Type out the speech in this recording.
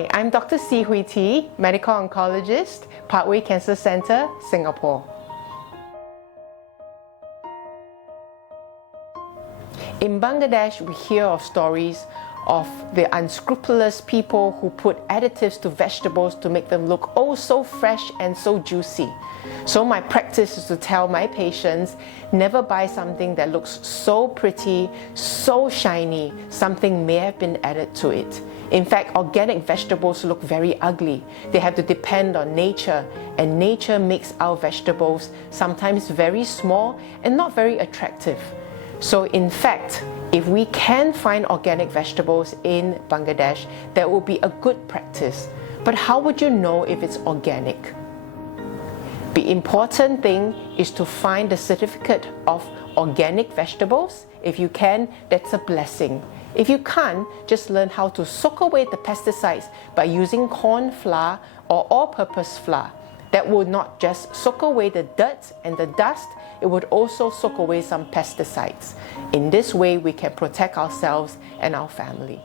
Hi, I'm Dr. 𝐝𝐤𝐞𝐝, Medical Oncologist, Parkway Cancer Centre Singapore. In Bangladesh, we hear of stories of the unscrupulous people who put additives to vegetables to make them look oh so fresh and so juicy. So my practice is to tell my patients, never buy something that looks so pretty, so shiny. Something may have been added to it. In fact, organic vegetables look very ugly. They have to depend on nature, and nature makes our vegetables sometimes very small and not very attractive. So in fact, if we can find organic vegetables in Bangladesh, that will be a good practice. But how would you know if it's organic? The important thing is to find the certificate of organic vegetables. If you can, that's a blessing. If you can't, just learn how to soak away the pesticides by using corn flour or all-purpose flour. That will not just soak away the dirt and the dust, it would also soak away some pesticides. In this way, we can protect ourselves and our family.